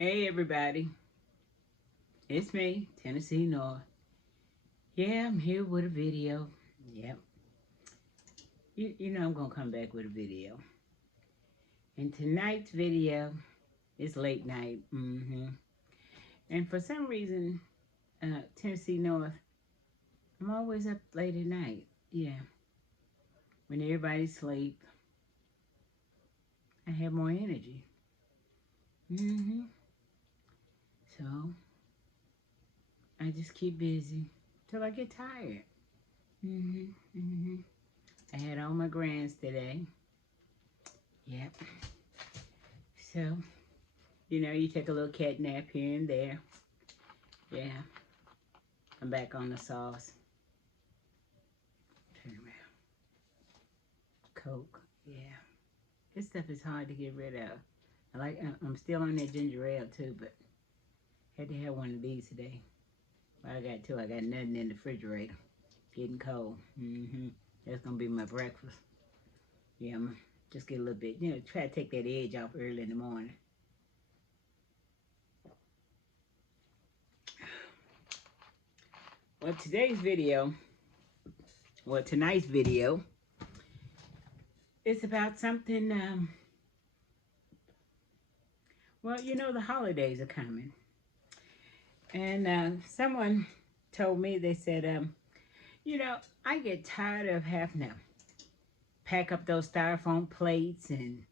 Hey everybody, it's me, Tennessee North. Yeah, I'm here with a video. Yep, you know I'm gonna come back with a video. And tonight's video is late night. And for some reason, Tennessee North, I'm always up late at night. Yeah, when everybody's asleep, I have more energy. So I just keep busy till I get tired. I had all my grands today. Yep. So, you take a little cat nap here and there. Yeah. I'm back on the sauce. Turn around. Coke. Yeah. This stuff is hard to get rid of. I'm still on that ginger ale too, but had to have one of these today. Well, I got two. I got nothing in the refrigerator. Getting cold. That's gonna be my breakfast. Yeah, I'm just get a little bit, try to take that edge off early in the morning. Well, tonight's video is about something, well, the holidays are coming. And someone told me, they said, I get tired of having to pack up those styrofoam plates and,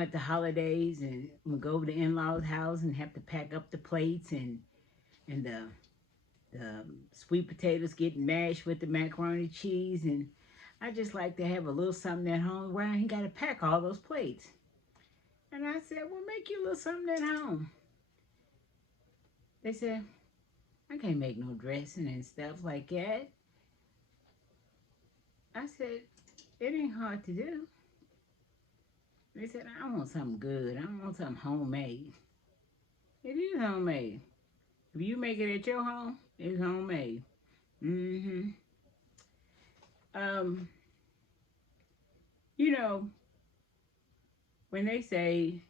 at the holidays, and we'll go over to in-laws' house and have to pack up the plates and the sweet potatoes getting mashed with the macaroni cheese. And I just like to have a little something at home where I ain't got to pack all those plates. And I said, well, make you a little something at home. They said, I can't make no dressing and stuff like that. I said, it ain't hard to do. They said, I want something good. I want something homemade. It is homemade. If you make it at your home, it's homemade. Um, when they say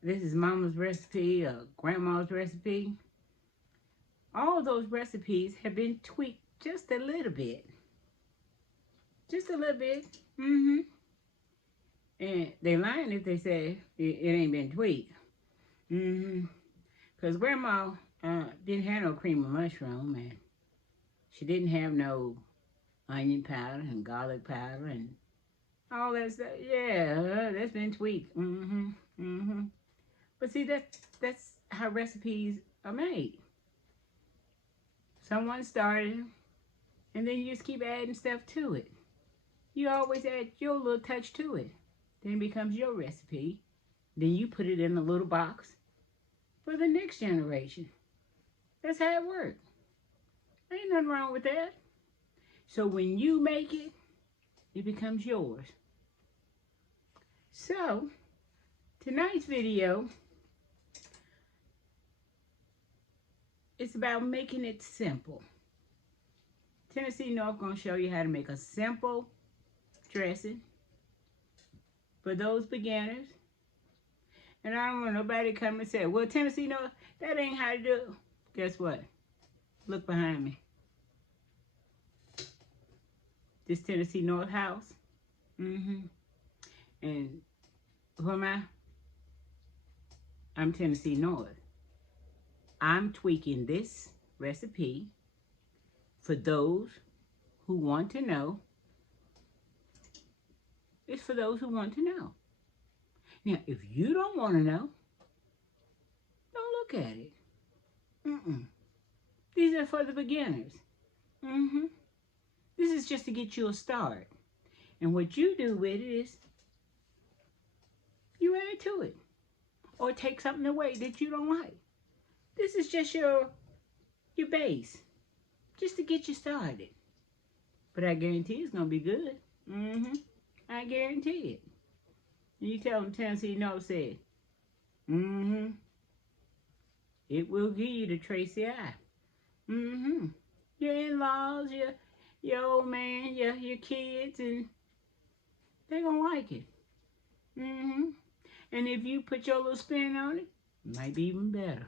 this is mama's recipe or grandma's recipe, all those recipes have been tweaked just a little bit. Just a little bit. And they lying if they say it ain't been tweaked. Because grandma didn't have no cream of mushroom, and she didn't have no onion powder and garlic powder and all that stuff. Yeah, that's been tweaked. But see, that's how recipes are made. Someone started, and then you just keep adding stuff to it. You always add your little touch to it. Then it becomes your recipe. Then you put it in a little box for the next generation. That's how it works. Ain't nothing wrong with that. So when you make it, it becomes yours. So, tonight's video is about making it simple. Tennessee North gonna show you how to make a simple dressing for those beginners. And I don't want nobody to come and say, well, Tennessee North, that ain't how to do it. Guess what? Look behind me. This Tennessee North house. And who am I? I'm Tennessee North. I'm tweaking this recipe for those who want to know. It's for those who want to know. Now, if you don't want to know, don't look at it. These are for the beginners. This is just to get you a start. And what you do with it is you add to it. Or take something away that you don't like. This is just your base. Just to get you started. But I guarantee it's going to be good. I guarantee it. And you tell them Tennessee North said, it will give you the Tracy eye. Your in-laws, your old man, your kids, and they're going to like it. And if you put your little spin on it, Might be even better.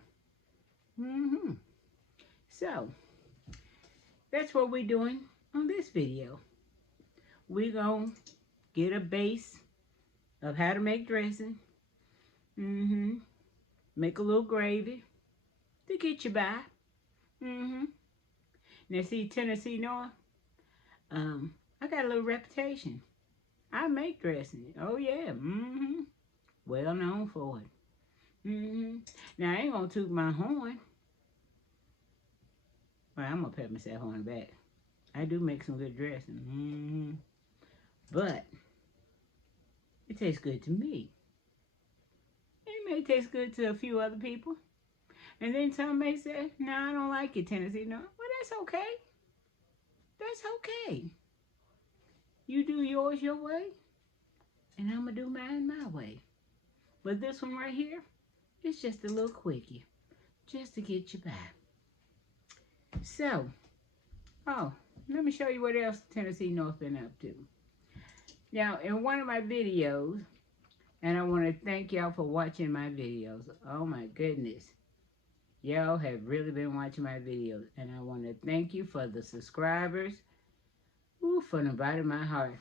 So, that's what we're doing on this video. We're going to get a base of how to make dressing. Make a little gravy to get you by. Now see, Tennessee North, I got a little reputation. I make dressing. Oh yeah. Well known for it. Now I ain't gonna toot my horn. Well, I'm gonna pat myself on the back. I do make some good dressing. But it tastes good to me. It may taste good to a few other people. And then some may say, no, I don't like it, Tennessee. No, well, that's okay. That's okay. You do yours your way, and I'm going to do mine my way. But this one right here, it's just a little quickie, just to get you by. So, let me show you what else Tennessee North been up to. Now, in one of my videos, and I want to thank y'all for watching my videos. Oh my goodness. Y'all have really been watching my videos. And I want to thank you for the subscribers. Ooh, from the bottom of my heart.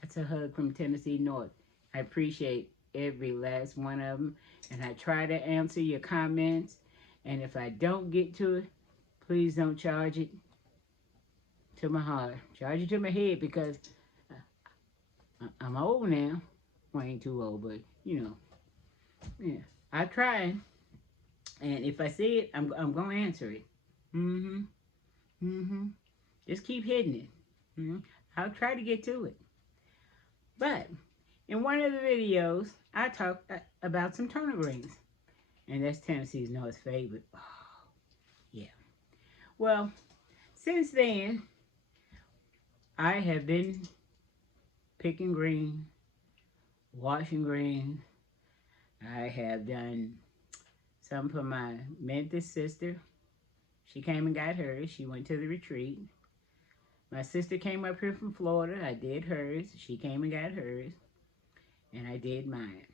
That's a hug from Tennessee North. I appreciate every last one of them. And I try to answer your comments. And if I don't get to it, please don't charge it to my heart. Charge it to my head, because I'm old now. Well, I ain't too old, but, you know. Yeah, I try. And if I see it, I'm going to answer it. Just keep hitting it. I'll try to get to it. But in one of the videos, I talked about some turnip greens. And that's Tennessee North's favorite. Oh, yeah. Well, since then, I have been picking greens, washing greens. I have done some for my Memphis sister. She came and got hers. She went to the retreat. My sister came up here from Florida. I did hers. She came and got hers. And I did mine.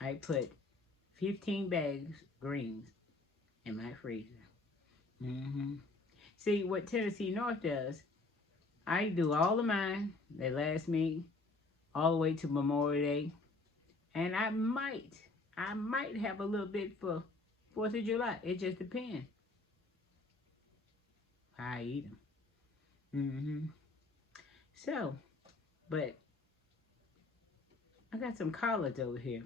I put 15 bags greens in my freezer. See, what Tennessee North does, I do all of mine. They last me all the way to Memorial Day. And I might have a little bit for 4th of July. It just depends how I eat them. So, but I got some collards over here.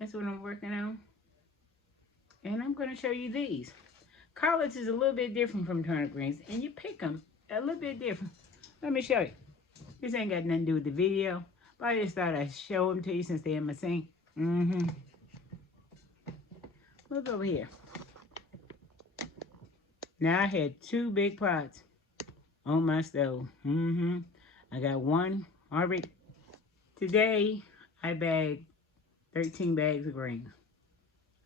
That's what I'm working on. And I'm going to show you these. Collards is a little bit different from turnip greens, and you pick them a little bit different. Let me show you. This ain't got nothing to do with the video, but I just thought I'd show them to you since they're in my sink. Look over here. Now I had 2 big pots on my stove. I got one already. Today, I bagged 13 bags of greens.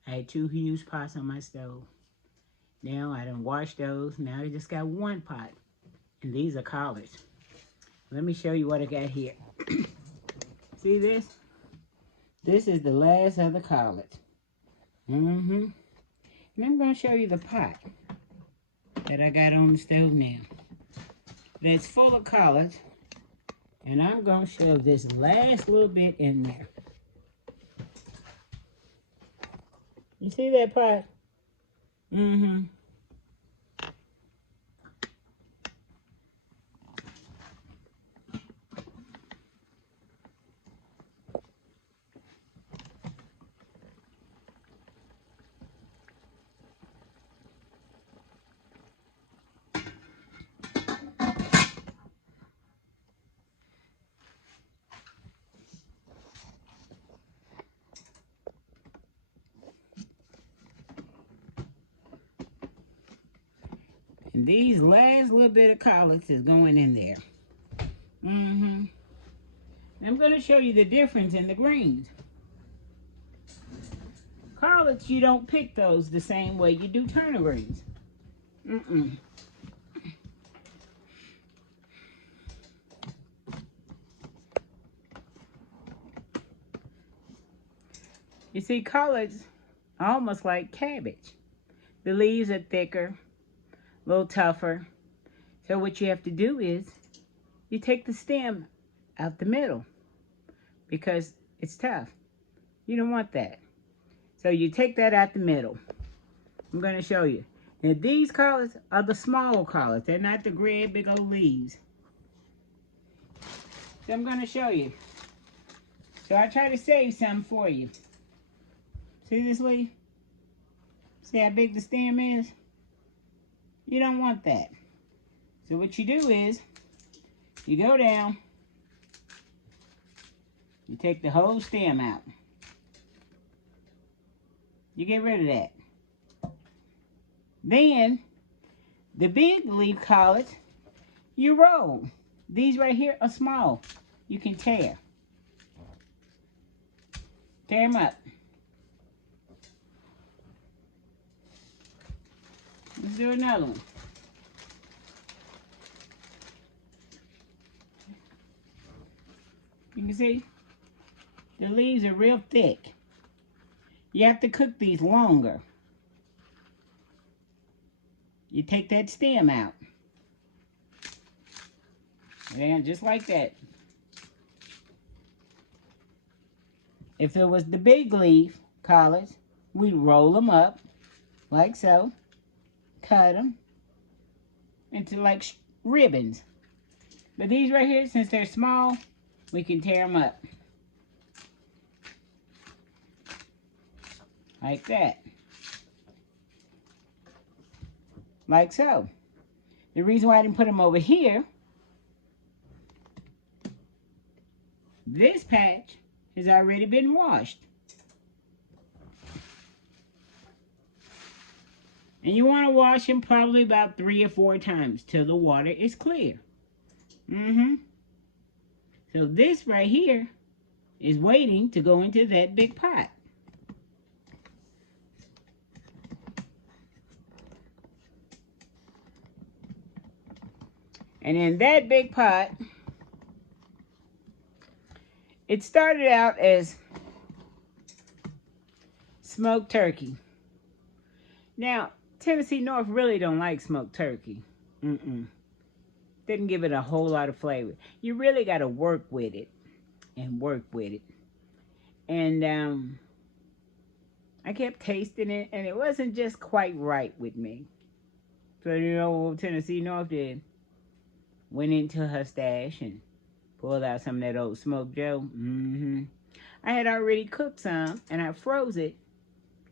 I had 2 huge pots on my stove. Now I done washed those. Now I just got 1 pot. And these are collards. Let me show you what I got here. See this? This is the last of the collards. And I'm going to show you the pot that I got on the stove now. That's full of collards. And I'm going to shove this last little bit in there. You see that pot? And these last little bit of collards is going in there. I'm going to show you the difference in the greens. Collards, you don't pick those the same way you do turnip greens. You see, collards are almost like cabbage. The leaves are thicker, a little tougher. So what you have to do is you take the stem out the middle because it's tough. You don't want that. So you take that out the middle. I'm going to show you. Now these collards are the small collards. They're not the great big old leaves. So I'm going to show you. So I try to save some for you. See this leaf? See how big the stem is? You don't want that. So what you do is, you go down, you take the whole stem out. You get rid of that. Then, the big leaf collards, you roll. These right here are small. You can tear. Tear them up. Let's do another one. You can see, the leaves are real thick. You have to cook these longer. You take that stem out. And just like that. If it was the big leaf collards, we'd roll them up like so. Cut them into like ribbons. But these right here, since they're small, we can tear them up. Like that. Like so. The reason why I didn't put them over here, this patch has already been washed. And you want to wash them probably about 3 or 4 times till the water is clear. So this right here is waiting to go into that big pot. And in that big pot, it started out as smoked turkey. Now, Tennessee North really don't like smoked turkey. Didn't give it a whole lot of flavor. You really got to work with it and work with it. And I kept tasting it, and it wasn't just quite right with me. So you know what Tennessee North did? Went into her stash and pulled out some of that old smoked Joe. I had already cooked some, and I froze it,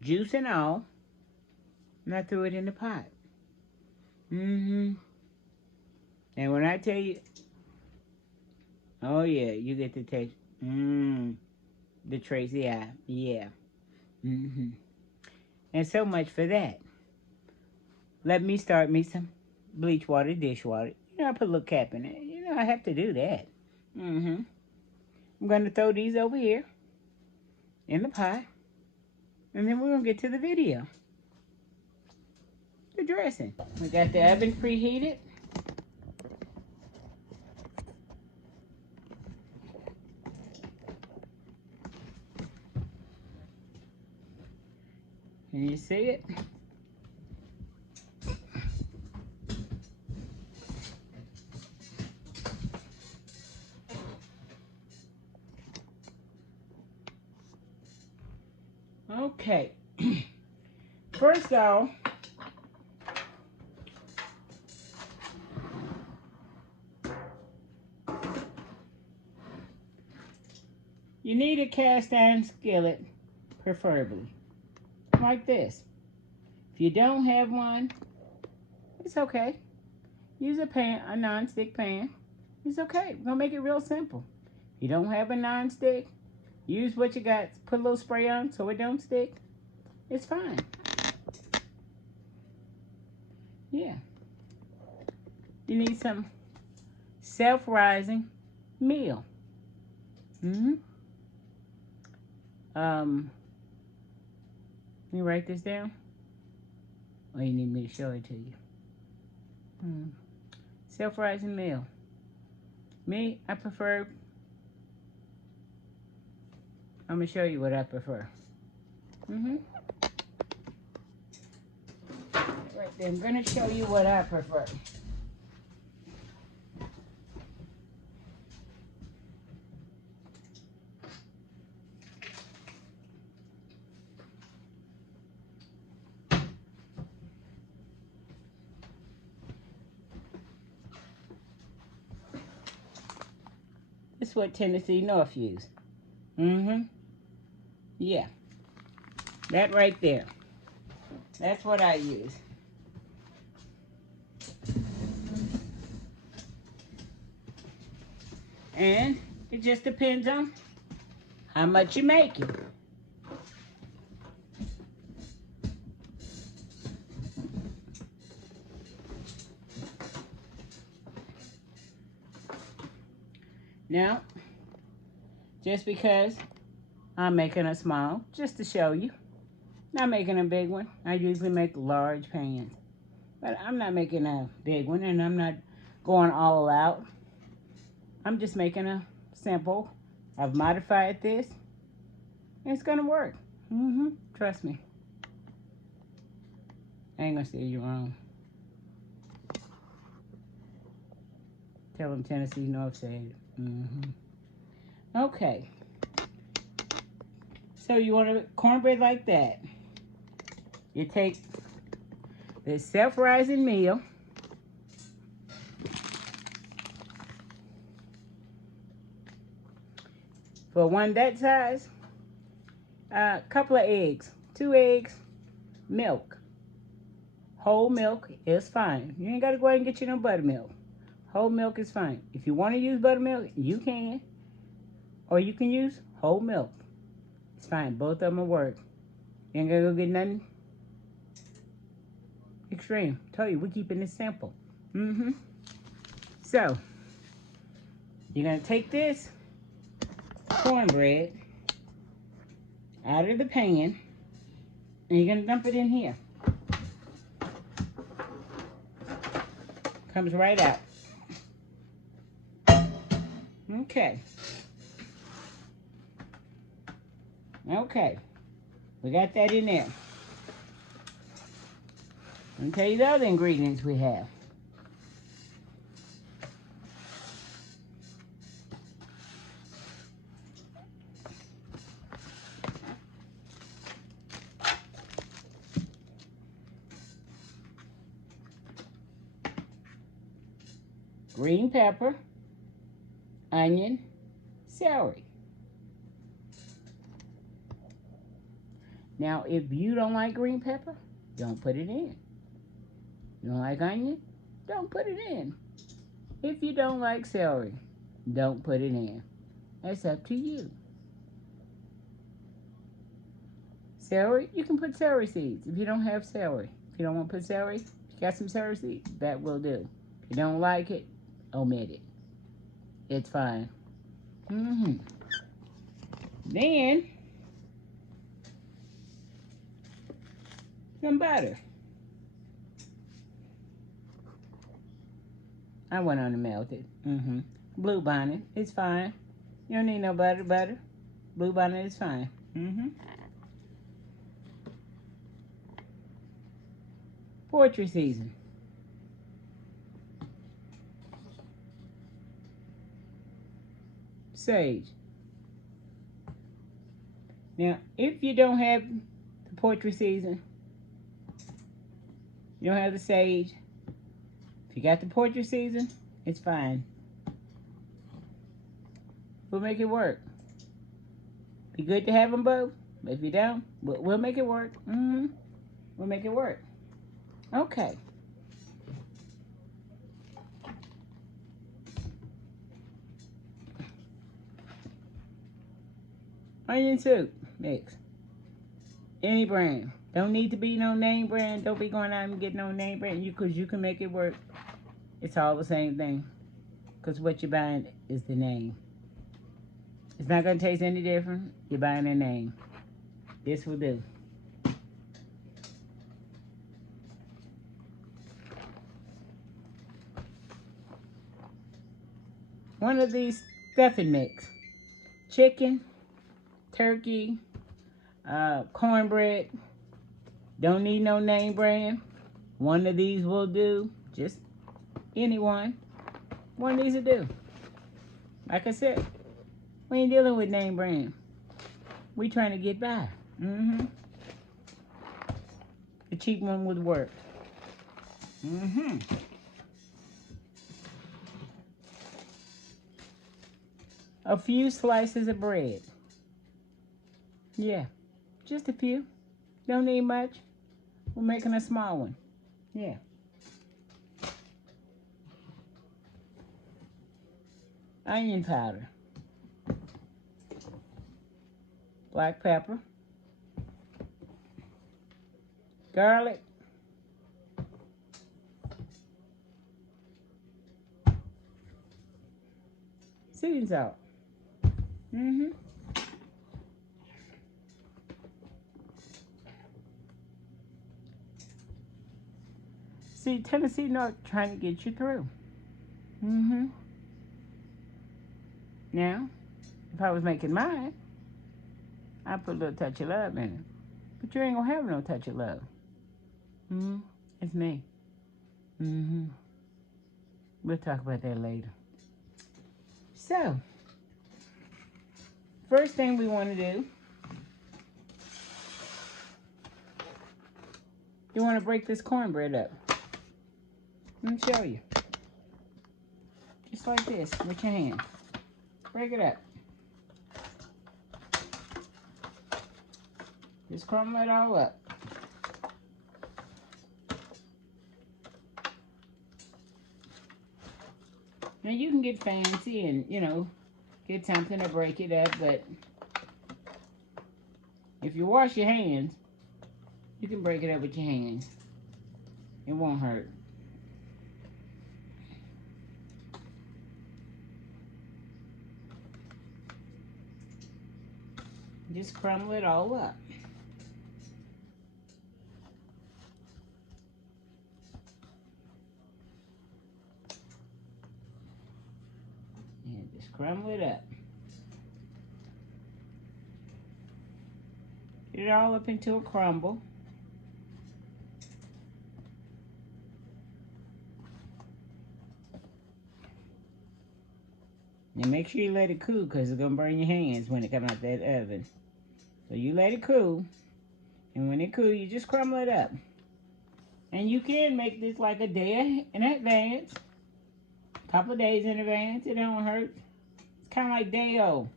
juice and all, and I threw it in the pot. And when I tell you, oh yeah, you get to taste, the Tracy eye, yeah. And so much for that. Let me start me some bleach water, dishwater. You know, I put a little cap in it. You know, I have to do that. I'm going to throw these over here in the pot. And then we're going to get to the video. The dressing. We got the oven preheated. Can you see it? Okay. First off, you need a cast iron skillet, preferably, like this. If you don't have one, it's okay. Use a pan, a non-stick pan. It's okay. We're gonna make it real simple. If you don't have a non-stick, use what you got. Put a little spray on so it don't stick. It's fine. Yeah. You need some self-rising meal. You write this down? Or you need me to show it to you? Self-rising meal. Me, I prefer, I'm going to show you what I prefer. Mm-hmm. Right there. I'm going to show you what I prefer. This is what Tennessee North use. Mm-hmm. Yeah. That right there. That's what I use. And it just depends on how much you make it. Now, just because I'm making a small, just to show you, not making a big one. I usually make large pans. But I'm not making a big one, and I'm not going all out. I'm just making a simple. I've modified this, and it's going to work. Trust me. I ain't going to say you're wrong. Tell them Tennessee North said it. Okay. So you want a cornbread like that. You take this self-rising meal. For one that size, a couple of eggs. 2 eggs, milk. Whole milk is fine. You ain't got to go out and get you no buttermilk. Whole milk is fine. If you want to use buttermilk, you can. Or you can use whole milk. It's fine. Both of them will work. You ain't got to go get nothing extreme. Tell you, we're keeping it simple. So, you're going to take this cornbread out of the pan, and you're going to dump it in here. Comes right out. Okay. Okay. We got that in there. Let me tell you the other ingredients we have. Green pepper, onion, celery. Now, if you don't like green pepper, don't put it in. You don't like onion? Don't put it in. If you don't like celery, don't put it in. That's up to you. Celery, you can put celery seeds if you don't have celery. If you don't want to put celery, if you got some celery seeds, that will do. If you don't like it, omit it. It's fine. Then, some butter. I went on and melted. Blue bonnet, it's fine. You don't need no butter. Blue bonnet is fine. Poultry season. Sage. Now, if you don't have the poultry season, you don't have the sage, if you got the poultry season, it's fine. We'll make it work. Be good to have them both, but if you don't, we'll make it work. We'll make it work. Okay. Onion soup mix. Any brand. Don't need to be no name brand. Don't be going out and get no name brand because you can make it work. It's all the same thing. Because what you're buying is the name. It's not going to taste any different. You're buying a name. This will do. One of these stuffing mix. Chicken, turkey, cornbread. Don't need no name brand. One of these will do. Just anyone. One of these will do. Like I said, we ain't dealing with name brand. We trying to get by. The cheap one would work. A few slices of bread. Yeah, just a few. Don't need much. We're making a small one. Yeah. Onion powder. Black pepper. Garlic. Season salt. See, Tennessee not trying to get you through. Now, if I was making mine, I'd put a little touch of love in it. But you ain't gonna have no touch of love. It's me. We'll talk about that later. So, first thing we want to do, you want to break this cornbread up. Let me show you. Just like this, with your hand. Break it up. Just crumble it all up. Now you can get fancy and, you know, get something to break it up, but if you wash your hands, you can break it up with your hands. It won't hurt. Just crumble it all up. And just crumble it up. Get it all up into a crumble. And make sure you let it cool because it's going to burn your hands when it comes out that oven. So you let it cool. And when it cools, you just crumble it up. And you can make this like a day in advance. A couple of days in advance. It don't hurt. It's kind of like day-o.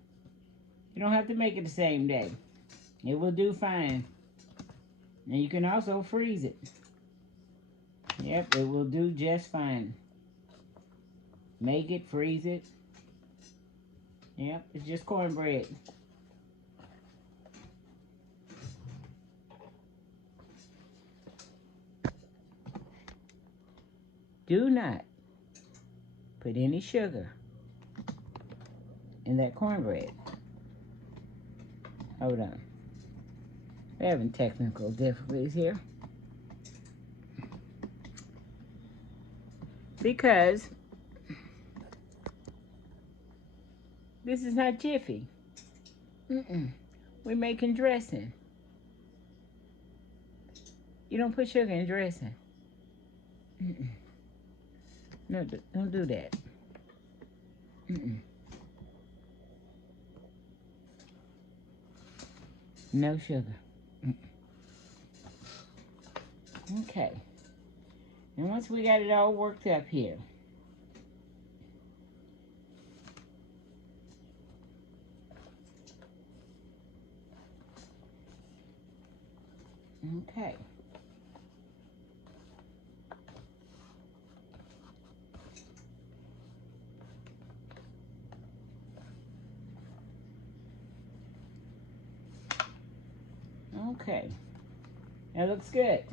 You don't have to make it the same day. It will do fine. And you can also freeze it. Yep, it will do just fine. Make it, freeze it. Yep, it's just cornbread. Do not put any sugar in that cornbread. Hold on. We're having technical difficulties here. Because this is not Jiffy. We're making dressing. You don't put sugar in dressing. No, don't do that. No sugar. Okay. And once we got it all worked up here, okay. Okay. That looks good.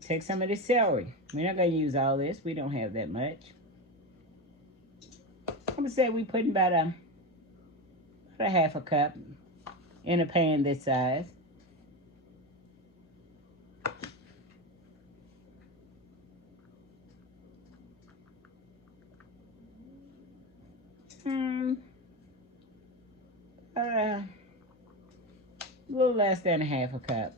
Take some of the celery. We're not going to use all this. We don't have that much. I'm going to say we put about a half a cup in a pan this size. a little less than a half a cup.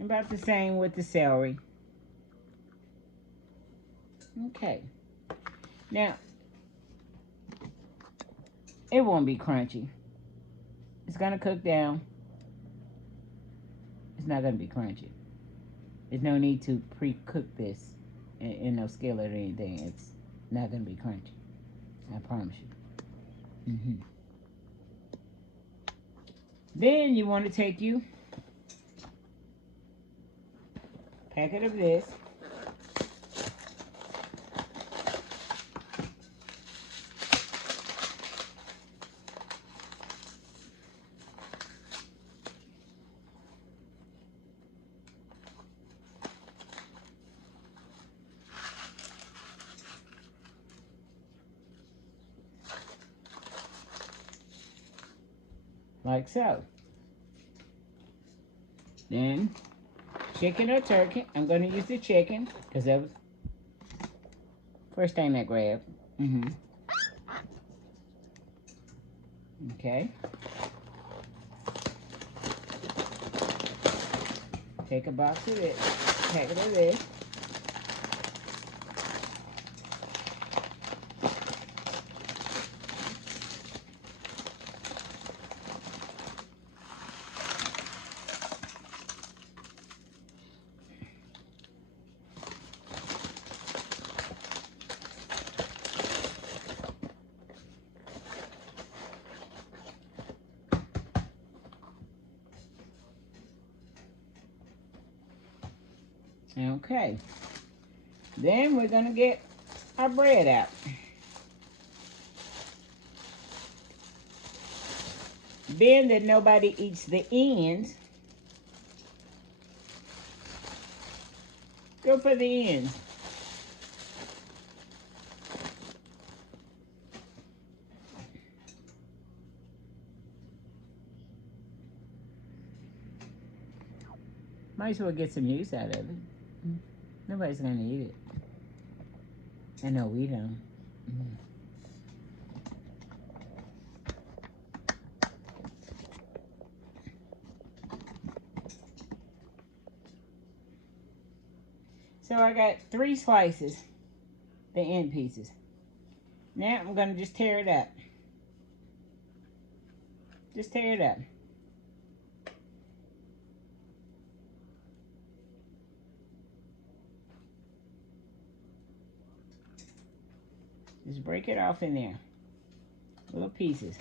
About the same with the celery. Okay. Now, it won't be crunchy. It's going to cook down. It's not going to be crunchy. There's no need to pre-cook this in no skillet or anything. It's not going to be crunchy. I promise you. Then you want to take you a packet of this. Like so. Then, chicken or turkey. I'm going to use the chicken because that was the first thing I grabbed. Okay. Take a box of this, packet of this. Okay. Then we're going to get our bread out. Being that nobody eats the ends, go for the ends. Might as well get some use out of it. Nobody's going to eat it. I know we don't. So I got 3 slices, the end pieces. Now I'm going to just tear it up. Just tear it up. Just break it off in there. Little pieces.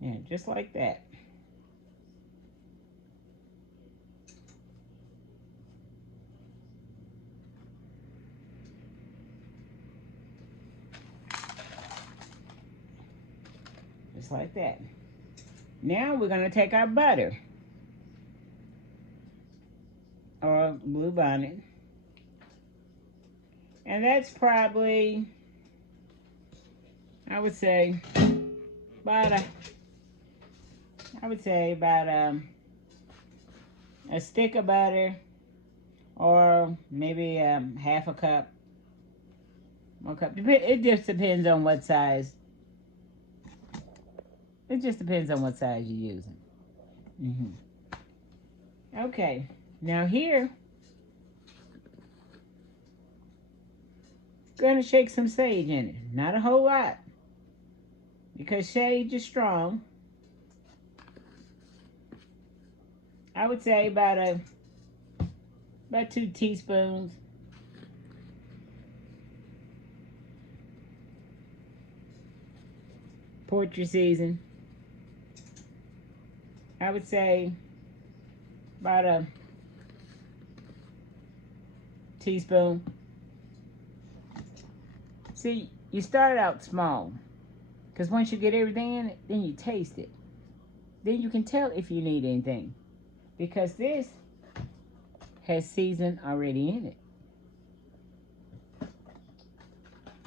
Yeah, just like that. Just like that. Now we're going to take our butter. Or blue bonnet. And that's probably, I would say about a stick of butter, or maybe half a cup, 1 cup. It just depends on what size. It just depends on what size you're using. Okay, now here, gonna shake some sage in it. Not a whole lot, because sage is strong. I would say about 2 teaspoons. Poultry season. I would say about a teaspoon. See, you start out small, because once you get everything in it, then you taste it. Then you can tell if you need anything, because this has season already in it.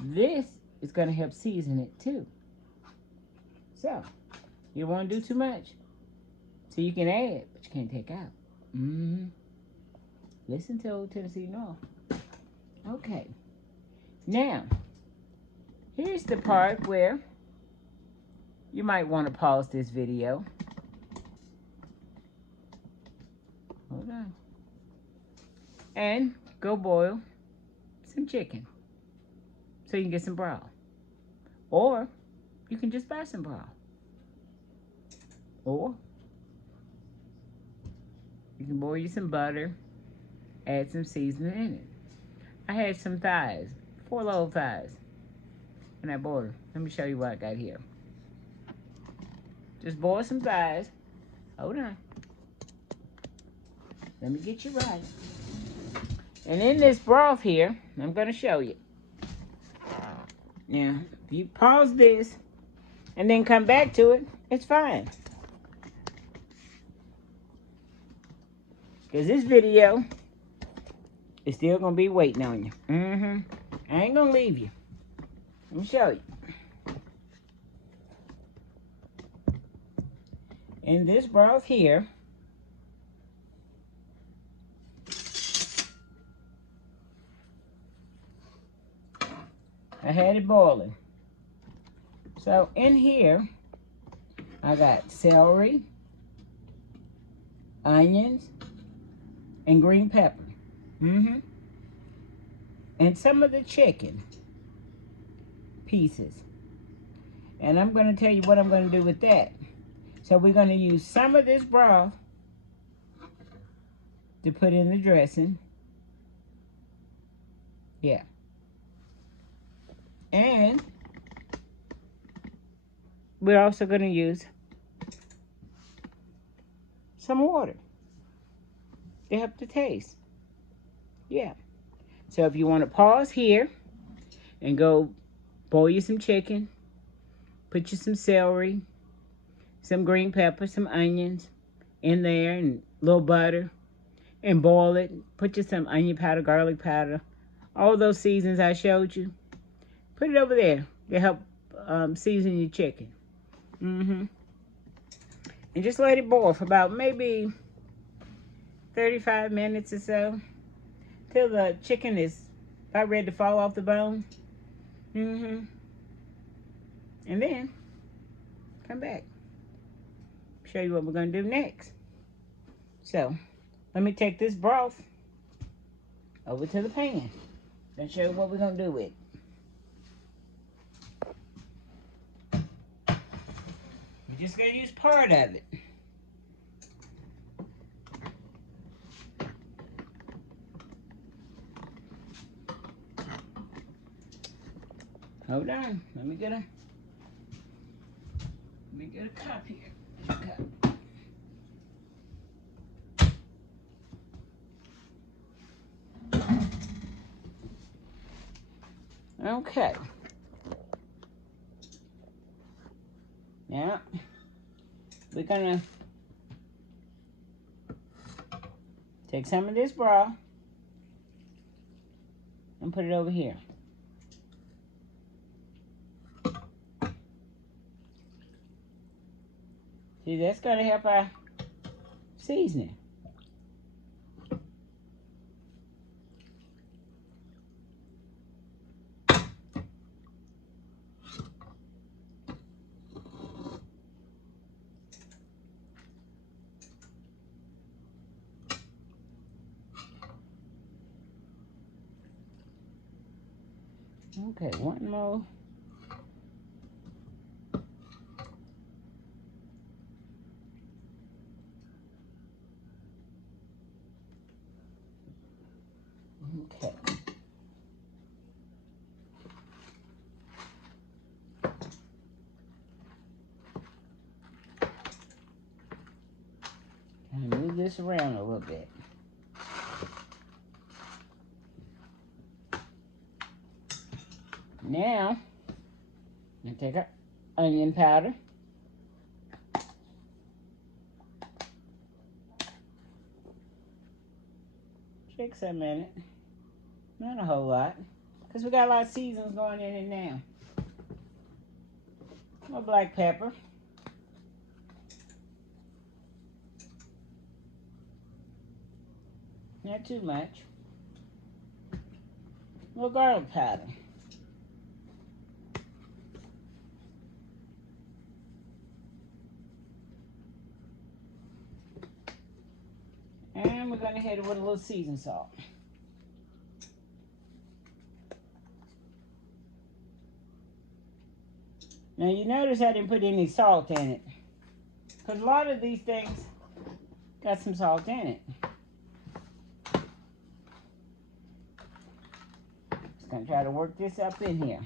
This is going to help season it too. So, you don't want to do too much. So you can add, but you can't take out. Mm-hmm. Listen to Old Tennessee North. Okay. Now, here's the part where you might want to pause this video. Hold on. And go boil some chicken so you can get some broth. Or you can just buy some broth. Or you can boil you some butter, add some seasoning in it. I had some thighs, 4 little thighs, and I boiled them. Let me show you what I got here. Just boil some thighs. Hold on. Let me get you right. And in this broth here, I'm going to show you. Now, if you pause this and then come back to it, it's fine. Because this video is still going to be waiting on you. I ain't going to leave you. Let me show you. In this broth here, I had it boiling. So in here, I got celery, onions, and green pepper. And some of the chicken pieces. And I'm going to tell you what I'm going to do with that. So we're going to use some of this broth to put in the dressing. Yeah. And we're also going to use some water to help the taste. Yeah. So if you want to pause here and go boil you some chicken, put you some celery, some green pepper, some onions in there, and a little butter, and boil it. Put you some onion powder, garlic powder, all those seasons I showed you. Put it over there to help season your chicken. And just let it boil for about maybe 35 minutes or so, till the chicken is about ready to fall off the bone. And then come back. Show you what we're going to do next. So, let me take this broth over to the pan and show you what we're going to do with it. We're just going to use part of it. Hold on. Let me get a cup here. A cup. Okay. Now, we're gonna take some of this broth and put it over here. See, that's gonna help our seasoning. Okay, one more. Okay. And move this around a little bit. Now, I'm going to take our onion powder. Shake some in it. Not a whole lot, because we got a lot of seasons going in it now. More black pepper. Not too much. A little garlic powder. And we're going to hit it with a little seasoned salt. Now you notice I didn't put any salt in it, because a lot of these things got some salt in it. Just going to try to work this up in here.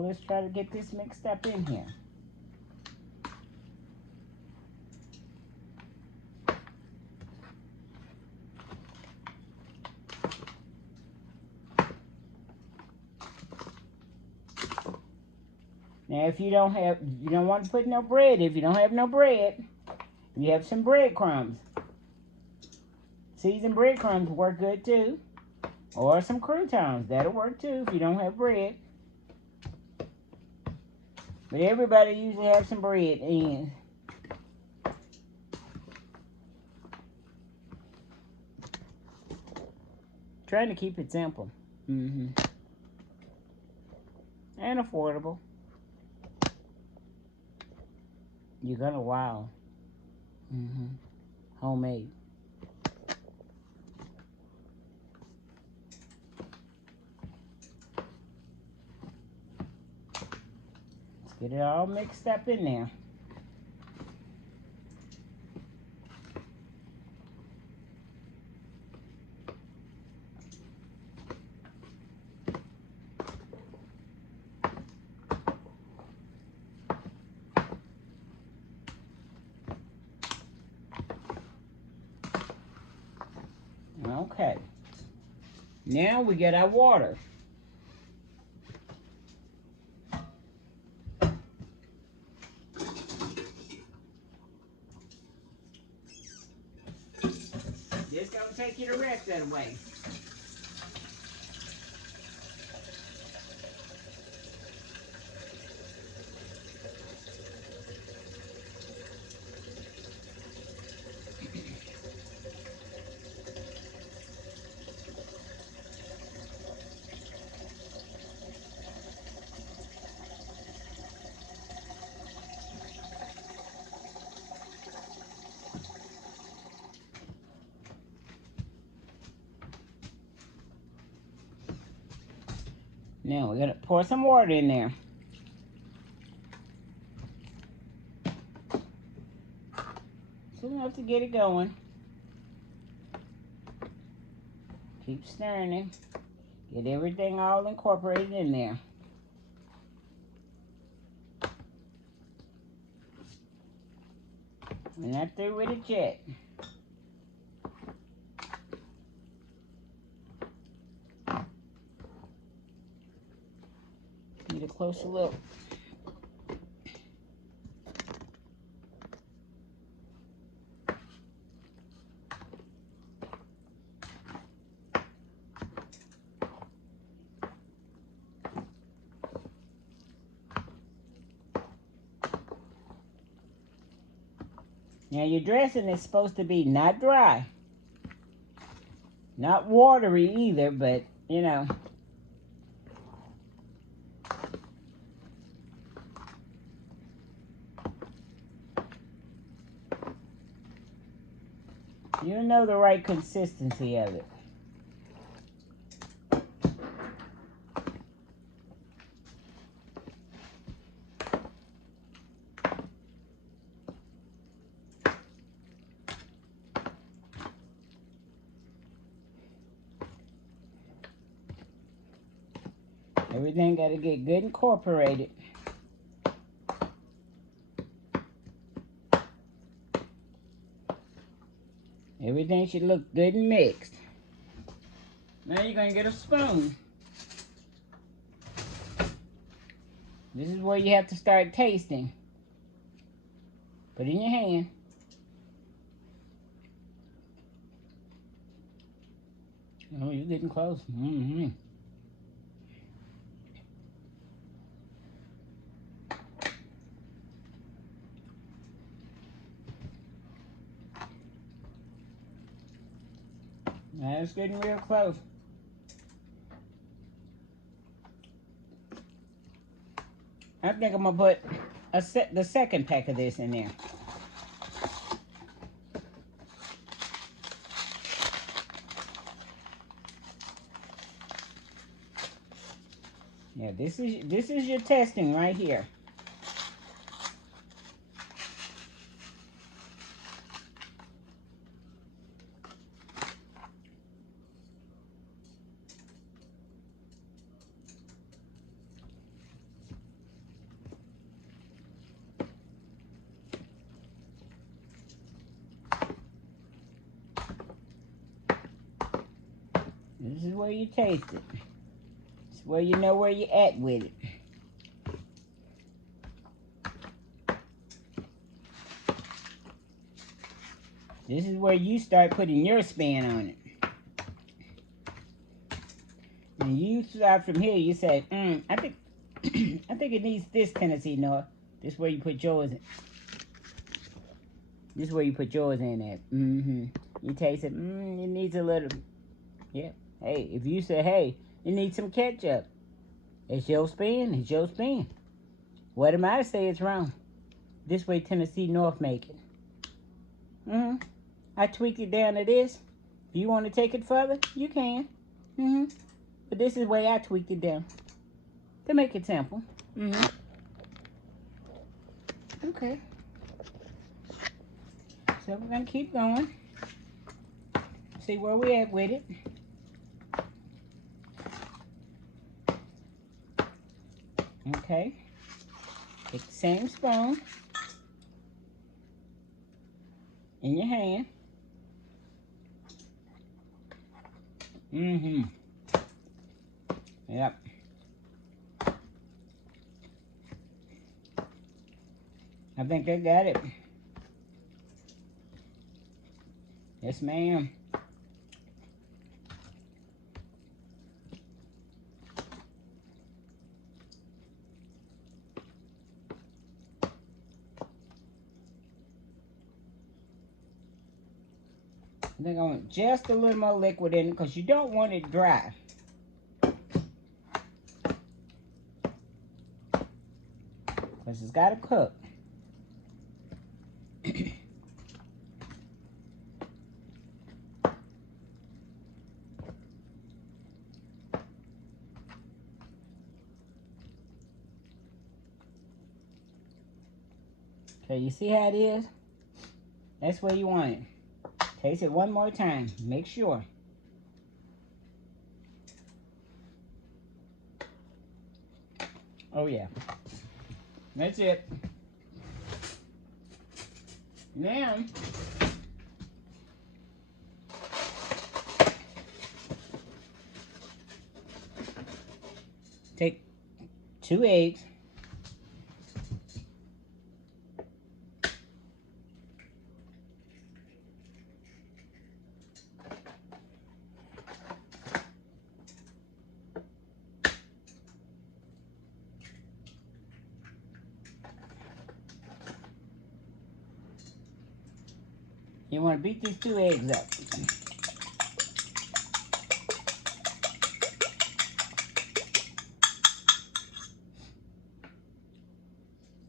Let's try to get this mixed up in here. Now, if you don't want to put no bread, if you don't have no bread, you have some breadcrumbs. Seasoned breadcrumbs work good too. Or some croutons, that'll work too if you don't have bread. But everybody usually has some bread in. Trying to keep it simple. And affordable. You're gonna wow. Homemade. Get it all mixed up in there. Okay. Now we get our water. Just gonna take you the rest of the way. Now we're gonna pour some water in there. Just enough to get it going. Keep stirring it. Get everything all incorporated in there. We're not through with it yet. Need a closer look. Now your dressing is supposed to be not dry, not watery either, but you know. You know the right consistency of it. Everything got to get good incorporated. Everything should look good and mixed. Now you're going to get a spoon. This is where you have to start tasting. Put it in your hand. Oh, you're getting close. Mm-hmm. Now it's getting real close. I think I'm gonna put the second pack of this in there. Yeah, this is your testing right here. This is where you taste it. It's where you know where you're at with it. This is where you start putting your spin on it. And you start from here, you say, I think I think it needs this Tennessee North. This is where you put yours in. This is where you put yours in at. You taste it, it needs a little. Yeah. Hey, if you say, hey, it needs some ketchup. It's your spin, it's your spin. What am I to say it's wrong? This way Tennessee North make it. I tweaked it down to this. If you want to take it further, you can. But this is the way I tweaked it down. To make it simple. Okay. So we're going to keep going. See where we at with it. Okay. Take the same spoon in your hand. Yep. I think I got it. Yes, ma'am. I think I want just a little more liquid in it because you don't want it dry. Because it's got to cook. Okay, you see how it is? That's where you want it. Taste it one more time. Make sure. Oh, yeah. That's it. Now, take 2 eggs. You want to beat these 2 eggs up.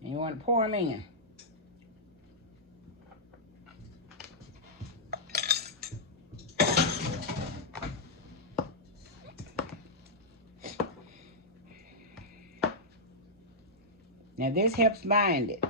And you want to pour them in. Now this helps bind it.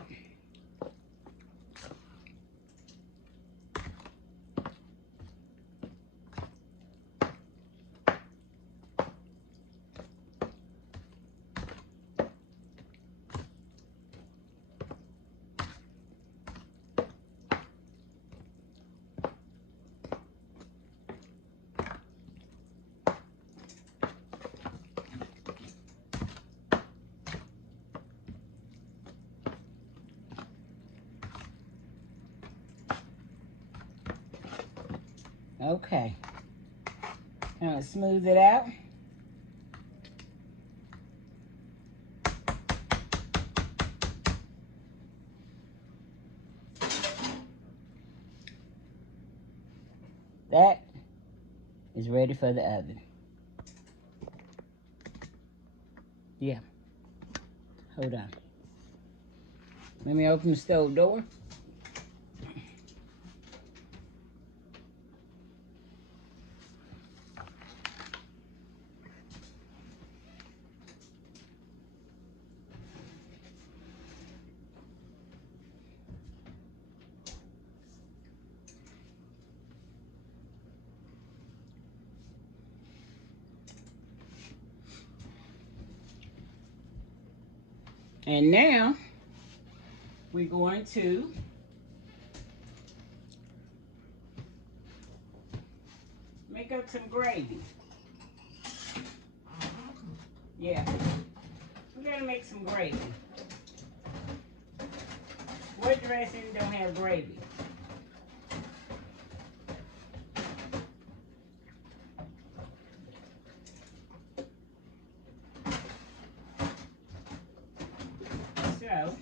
Okay. Now smooth it out. That is ready for the oven. Yeah. Hold on. Let me open the stove door. And now we're going to make up some gravy. Yeah, we're gonna make some gravy. What dressing don't have gravy? So,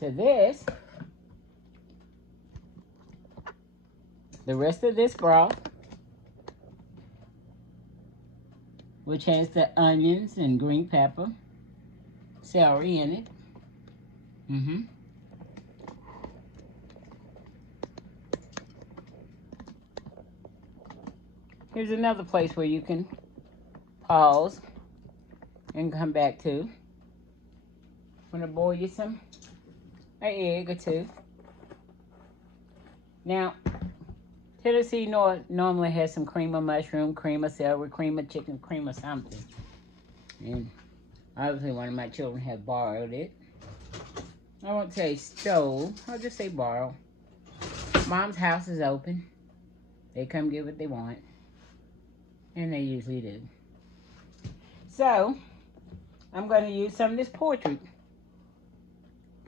to this, the rest of this broth, which has the onions and green pepper, celery in it. Here's another place where you can pause and come back to. I'm gonna boil you an egg or two. Now, Tennessee normally has some cream of mushroom, cream of celery, cream of chicken, cream of something. And obviously one of my children have borrowed it. I won't say stole, I'll just say borrow. Mom's house is open. They come get what they want. And they usually do. So, I'm going to use some of this portrait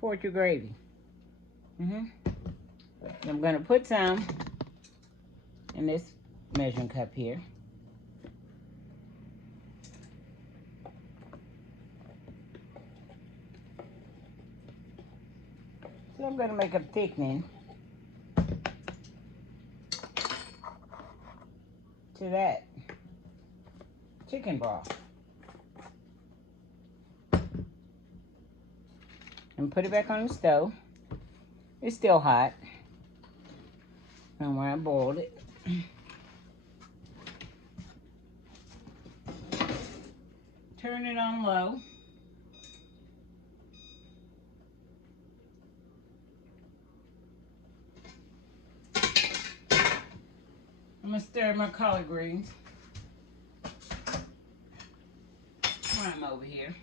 gravy. I'm going to put some in this measuring cup here. So I'm going to make a thickening to that chicken broth. And put it back on the stove. It's still hot from where I boiled it. Turn it on low. I'm gonna stir my collard greens while I'm over here.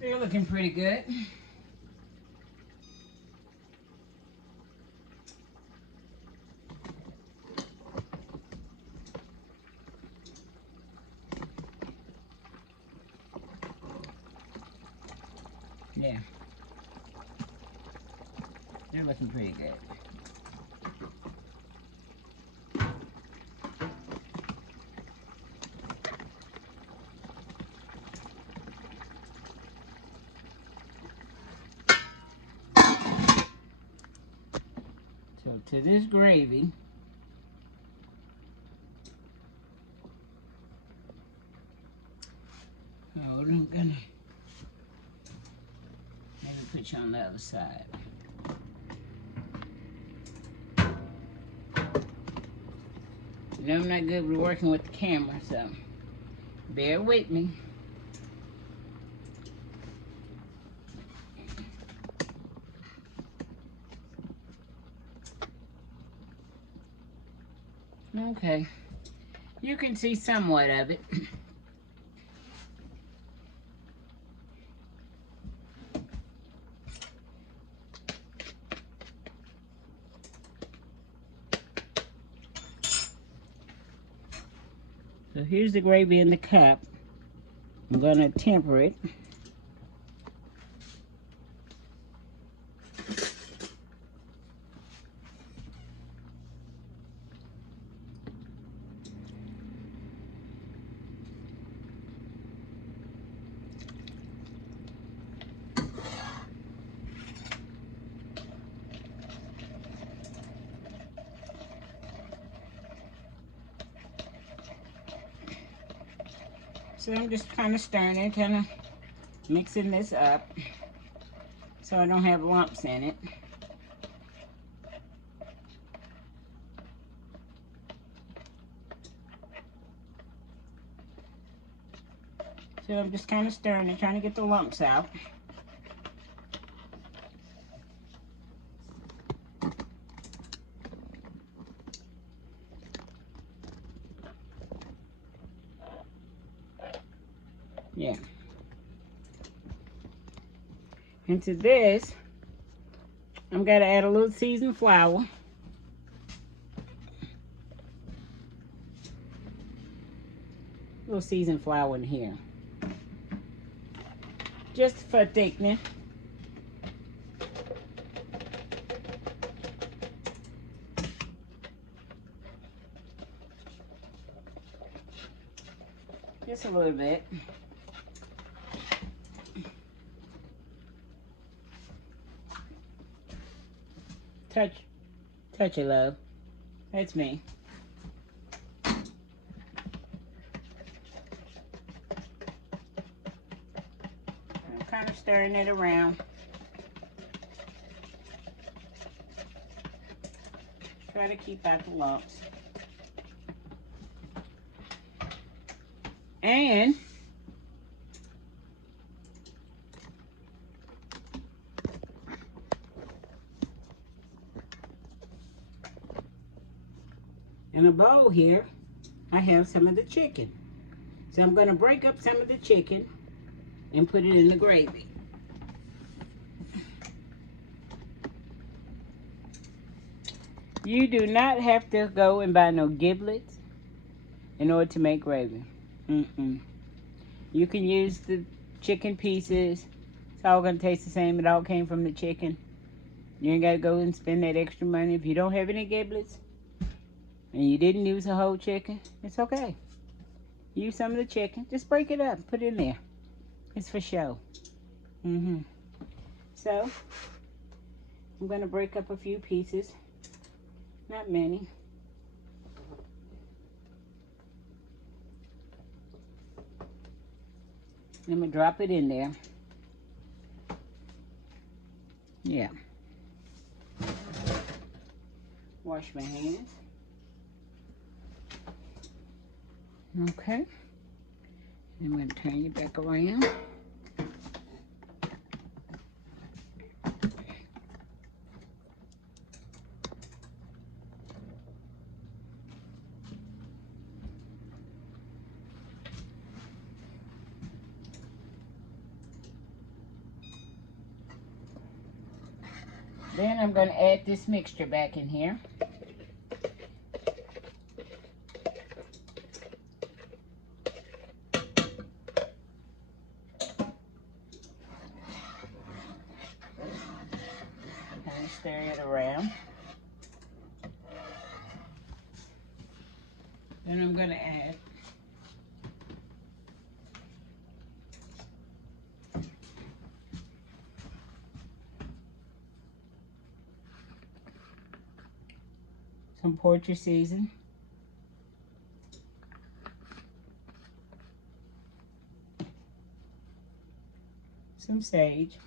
They're looking pretty good. Yeah. They're looking pretty good. So to this gravy, I'm gonna maybe put you on the other side. You know I'm not good with working with the camera, so bear with me. Okay, you can see somewhat of it. So here's the gravy in the cup. I'm gonna temper it. So I'm just kind of stirring it, kind of mixing this up so I don't have lumps in it. So I'm just kind of stirring it, trying to get the lumps out. Yeah. And to this, I'm going to add a little seasoned flour. A little seasoned flour in here. Just for thickening. Just a little bit. Touch it, love. That's me. I'm kind of stirring it around. Try to keep out the lumps. And in a bowl here, I have some of the chicken. So I'm going to break up some of the chicken and put it in the gravy. You do not have to go and buy no giblets in order to make gravy. You can use the chicken pieces. It's all going to taste the same. It all came from the chicken. You ain't got to go and spend that extra money. If you don't have any giblets and you didn't use a whole chicken, it's okay. Use some of the chicken. Just break it up. Put it in there. It's for show. So, I'm going to break up a few pieces. Not many. I'm going to drop it in there. Yeah. Wash my hands. Okay. I'm going to turn you back around. Then I'm going to add this mixture back in here. Kind of stir it around. Then I'm going to add some poultry season. Some sage.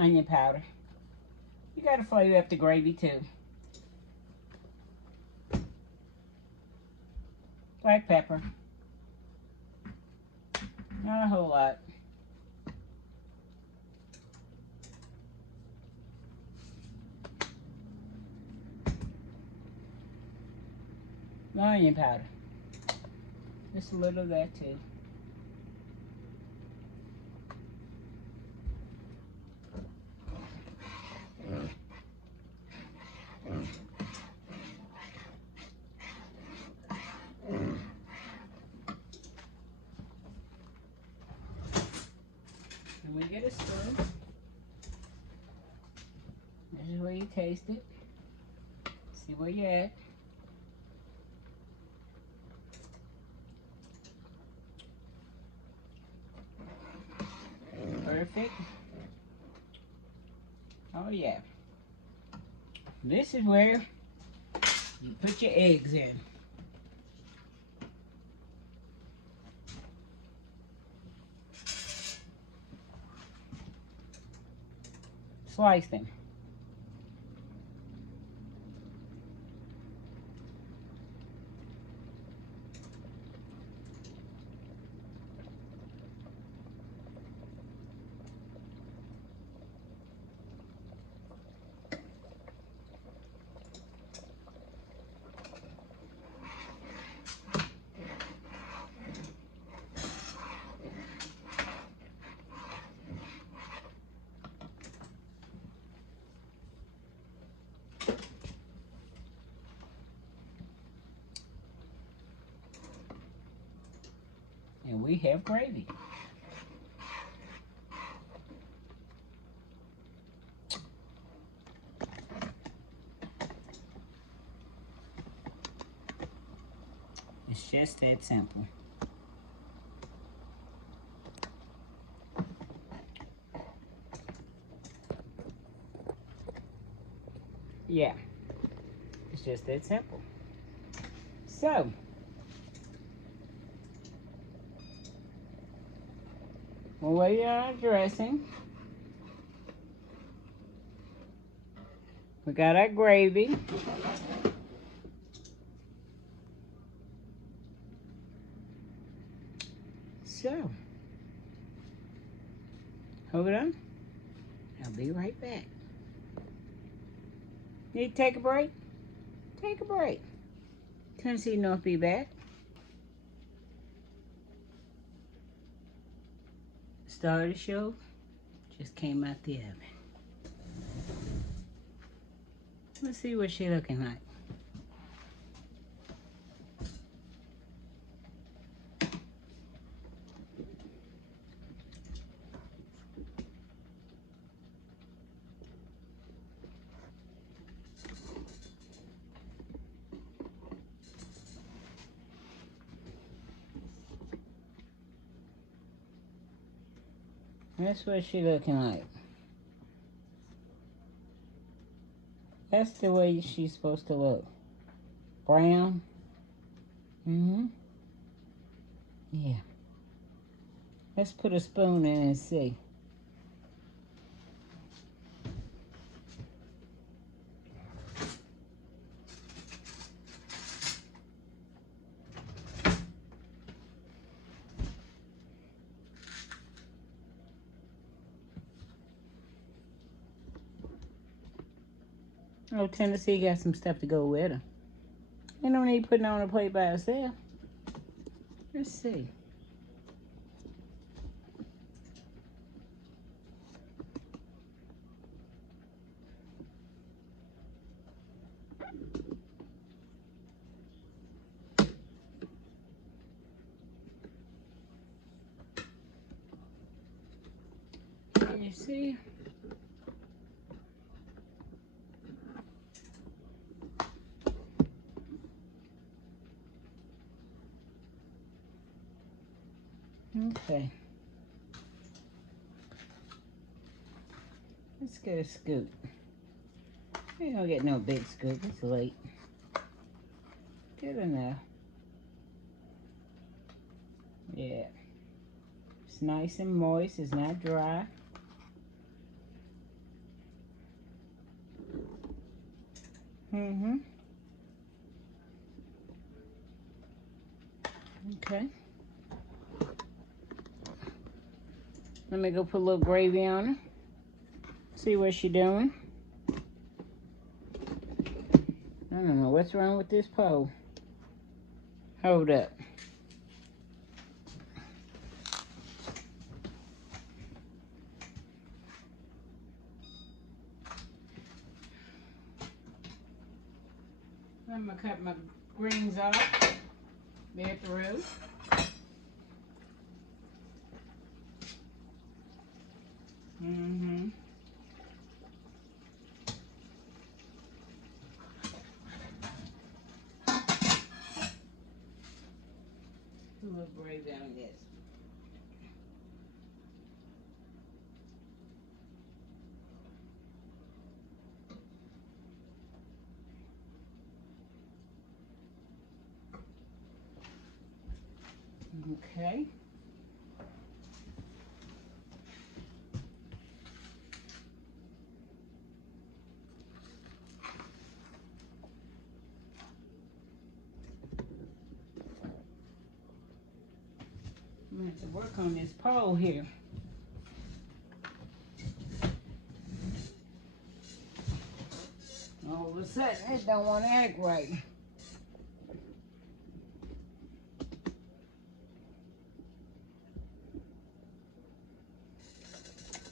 onion powder. You gotta flavor up the gravy too. Black pepper. Not a whole lot. Onion powder. Just a little of that too. And we get a spoon. This is where you taste it. See where you're at. Perfect. Oh yeah. This is where you put your eggs in. Slice them. And we have gravy. It's just that simple. Yeah, it's just that simple. So, we'll wait on our dressing. We got our gravy. So, hold on. I'll be right back. Need to take a break? Take a break. Tennessee North be back. Star of the show just came out the oven. Let's see what she looking like. That's what she looking like. That's the way she's supposed to look. Brown. Mm-hmm. Yeah. Let's put a spoon in and see. Oh, Tennessee got some stuff to go with her. Ain't no need putting her on a plate by herself. Let's see. Can you see? Okay. Let's get a scoop. We ain't gonna get no big scoop. It's late. Good enough. Yeah. It's nice and moist. It's not dry. Mm-hmm. Okay. Let me go put a little gravy on her. See what she's doing. I don't know what's wrong with this pole. Hold up. I'm gonna cut my greens off. They're through. Mm-hmm. Put a little gravy on this. Okay. I'm gonna have to work on this pole here. All of a sudden, it don't want to act right.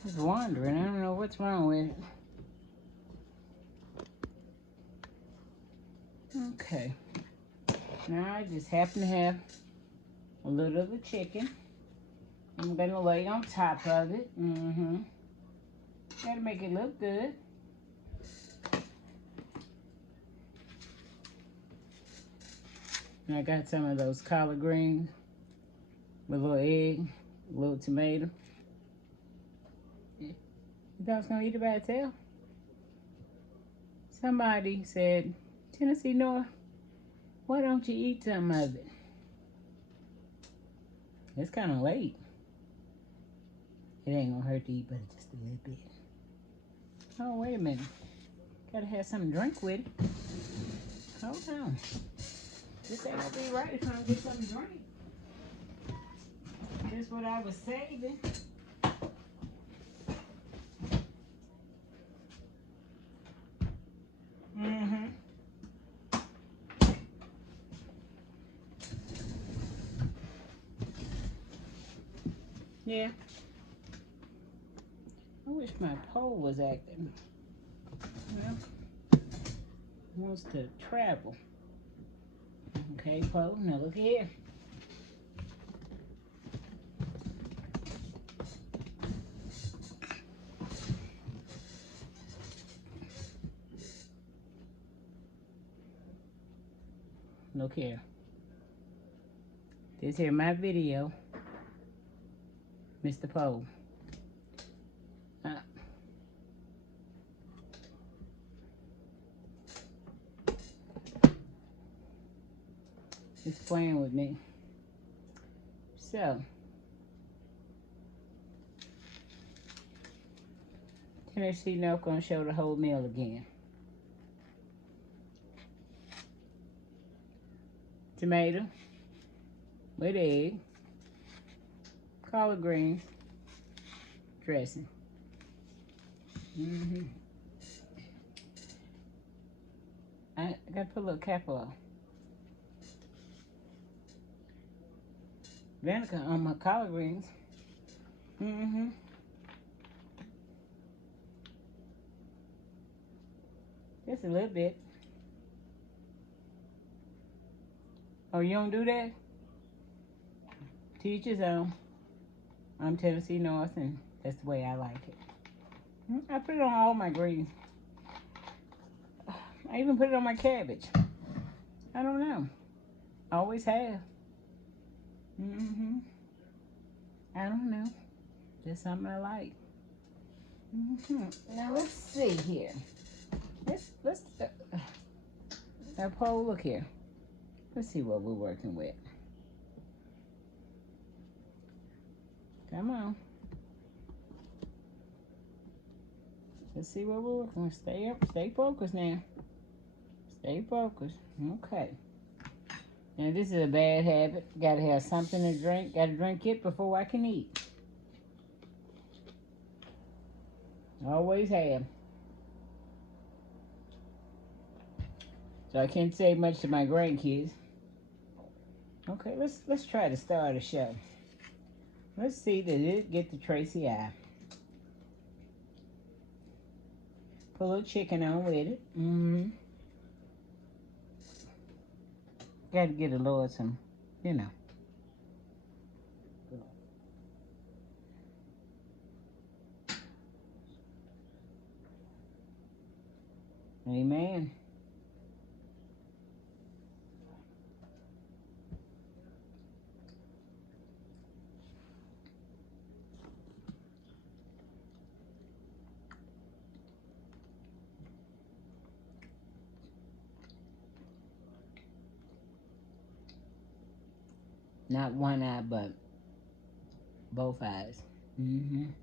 It's wandering. I don't know what's wrong with it. Okay. Now I just happen to have a little of the chicken. I'm gonna lay on top of it. Gotta make it look good. And I got some of those collard greens with a little egg, a little tomato. You thought I was gonna eat it by itself? Somebody said, Tennessee North, why don't you eat some of it? It's kind of late. It ain't gonna hurt to eat but just a little bit. Oh, wait a minute. Gotta have something to drink with it. Hold on. This ain't gonna be right if I don't get something to drink. That's what I was saving. Yeah. I wish my pole was acting. Well, it wants to travel. Okay, pole, now look here. Look here. This here my video, Mr. Pole. It's playing with me. So, Tennessee North gonna show the whole meal again. Tomato with egg, collard greens, dressing. I gotta put a little cap on. Vinegar on my collard greens. Just a little bit. Oh, you don't do that? Teach his own. I'm Tennessee North, and that's the way I like it. I put it on all my greens. I even put it on my cabbage. I don't know. I always have. I don't know. Just something I like. Now let's see here. Let's now Pole, look here. Let's see what we're working with. Come on. Let's see what we're working with. Stay focused now. Stay focused. Okay. Now this is a bad habit. Gotta have something to drink. Gotta drink it before I can eat. Always have. So I can't say much to my grandkids. Okay, let's try to start a show. Let's see, did it get the Tracy eye? Put a little chicken on with it. Gotta get a little some, you know. Amen. Not one eye, but both eyes. I'm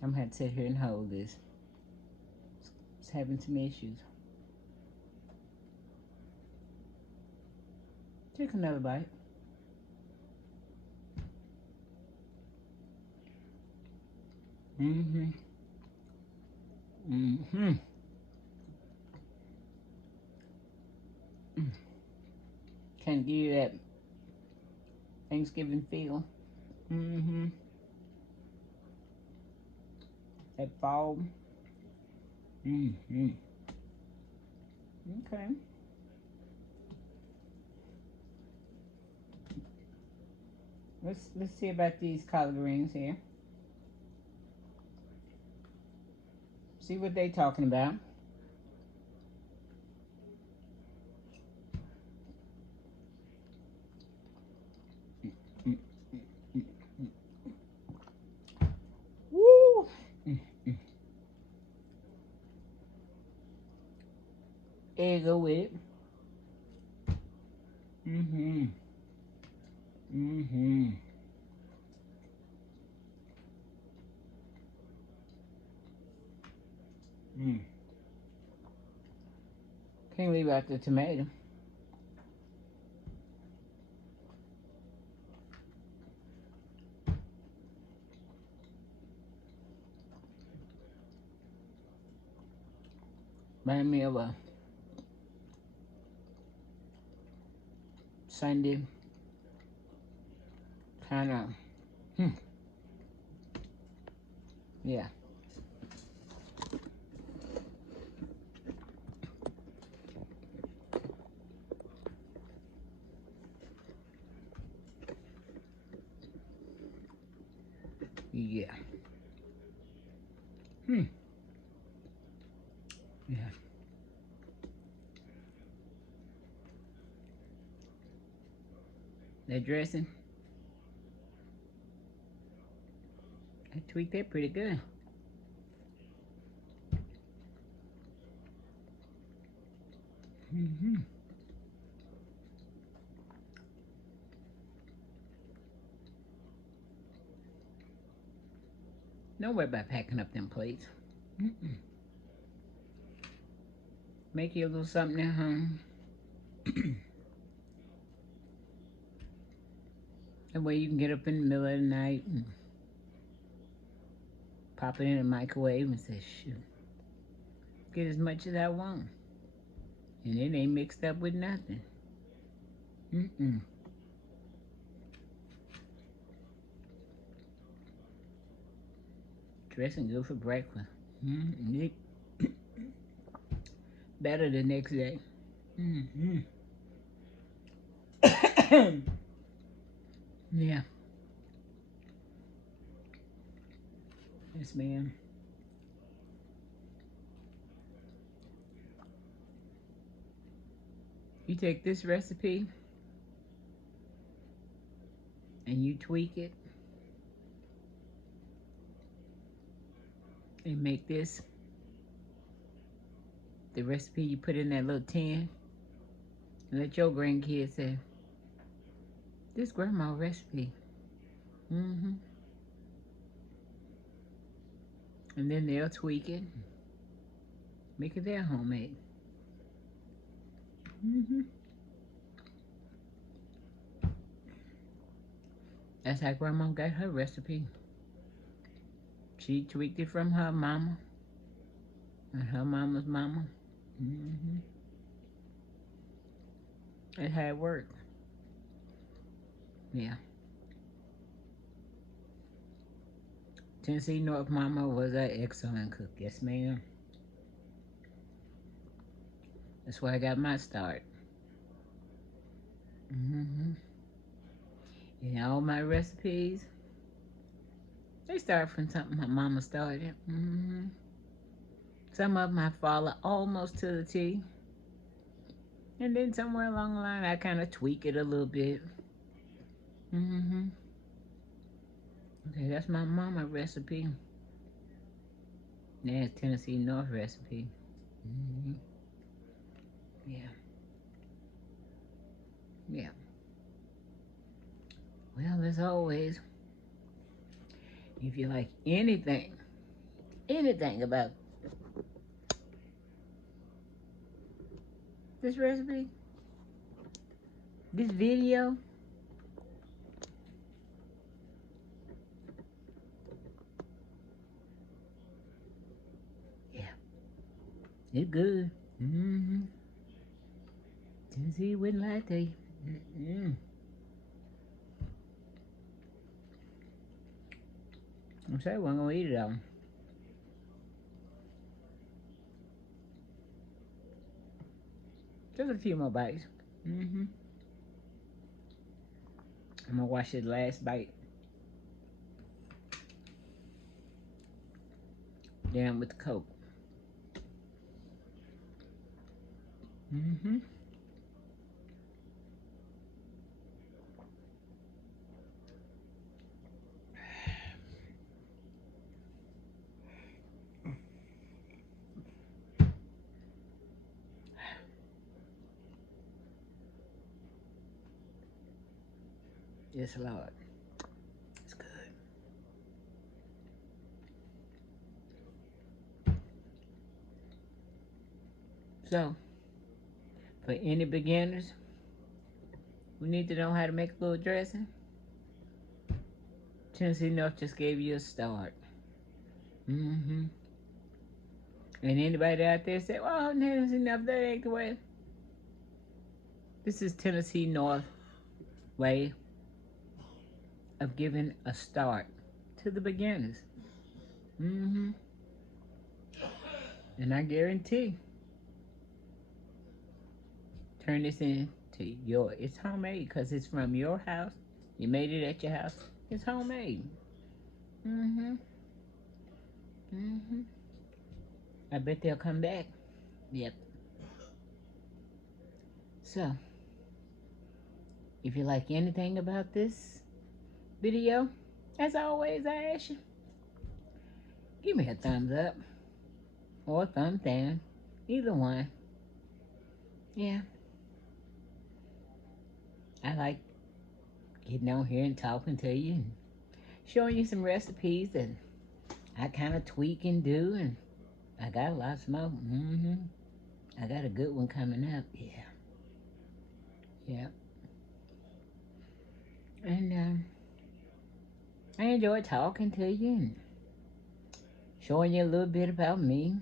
gonna have to sit here and hold this. It's having some issues. Take another bite. Mm-hmm. Kind of give you that Thanksgiving feel. That fall. Okay. Let's see about these collard greens here. See what they talking about. Woo! Egg go with it. Mm. Can't leave out the tomato. Remind me of a Sunday kind of. Yeah. Yeah. Yeah. That dressing, I tweaked that pretty good. Don't worry about packing up them plates. Make you a little something at home. That way you can get up in the middle of the night and pop it in the microwave and say, shoot, get as much as I want. And it ain't mixed up with nothing. Dressing good for breakfast. Better the next day. Yeah. Yes, ma'am. You take this recipe and you tweak it and make this the recipe you put in that little tin, and let your grandkids say, this grandma recipe. And then they'll tweak it, make it their homemade. Hmm. That's how Grandma got her recipe. She tweaked it from her mama and her mama's mama. Hmm. That's how it worked. Yeah. Tennessee North Mama was an excellent cook. Yes, ma'am. That's where I got my start. Hmm. And all my recipes, they start from something my mama started. Some of them I follow almost to the T. And then somewhere along the line, I kind of tweak it a little bit. Hmm. Okay, that's my mama recipe. That's Tennessee North recipe. Hmm. Yeah, yeah. Well, as always, if you like anything about this recipe, this video, yeah, it's good. Mm-hmm. Tennessee wouldn't lie to you. Mm-mm. I'm sorry, I wasn't gonna eat it all. Just a few more bites. Mm-hmm. I'm gonna wash this last bite down with the Coke. Mm-hmm. Yes, Lord. It's good. So, for any beginners who need to know how to make a little dressing, Tennessee North just gave you a start. Mm-hmm. And anybody out there say, well, Tennessee North, that ain't the way. This is Tennessee North way of giving a start to the beginners. Mm-hmm. And I guarantee, turn this into it's homemade because it's from your house. You made it at your house. It's homemade. Mm-hmm. Mm-hmm. I bet they'll come back. Yep. So, if you like anything about this video, as always, I ask you, give me a thumbs up or a thumbs down. Either one. Yeah. I like getting on here and talking to you and showing you some recipes that I kind of tweak and do, and I got lots more. Mm-hmm. I got a good one coming up. Yeah. Yeah. And I enjoy talking to you and showing you a little bit about me.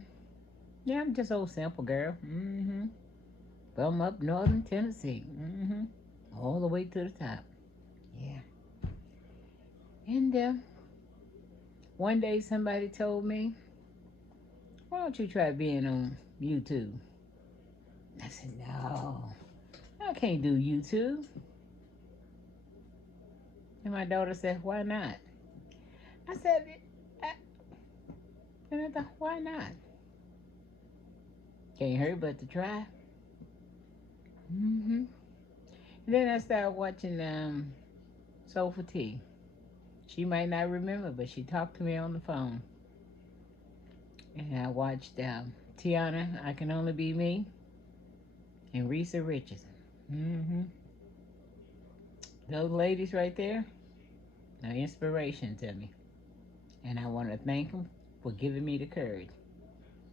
Yeah, I'm just old simple girl. Mm-hmm. From up northern Tennessee. Mm-hmm. All the way to the top. Yeah. And one day somebody told me, why don't you try being on YouTube? I said, no, I can't do YouTube. And my daughter said, why not? I said, I, and I thought, why not? Can't hurt but to try. Mm-hmm. And then I started watching Soul for Tea. She might not remember, but she talked to me on the phone. And I watched Tiana, I Can Only Be Me, and Risa Richardson. Mm-hmm. Those ladies right there are inspiration to me. And I want to thank them for giving me the courage.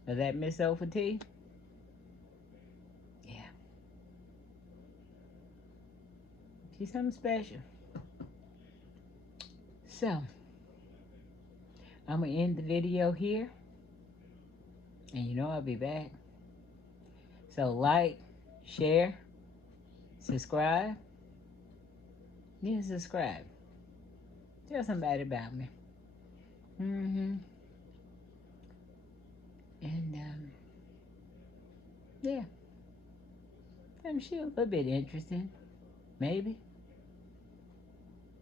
Is that Miss Sofa T? Yeah. She's something special. So, I'm going to end the video here. And you know I'll be back. So like, share, subscribe. Yeah, subscribe. Tell somebody about me. Mm-hmm. And, yeah. I'm sure a little bit interesting. Maybe.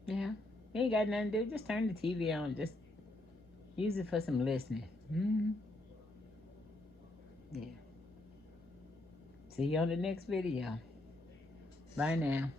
Yeah. You ain't got nothing to do. Just turn the TV on. Just use it for some listening. Mm-hmm. Yeah. See you on the next video. Bye now.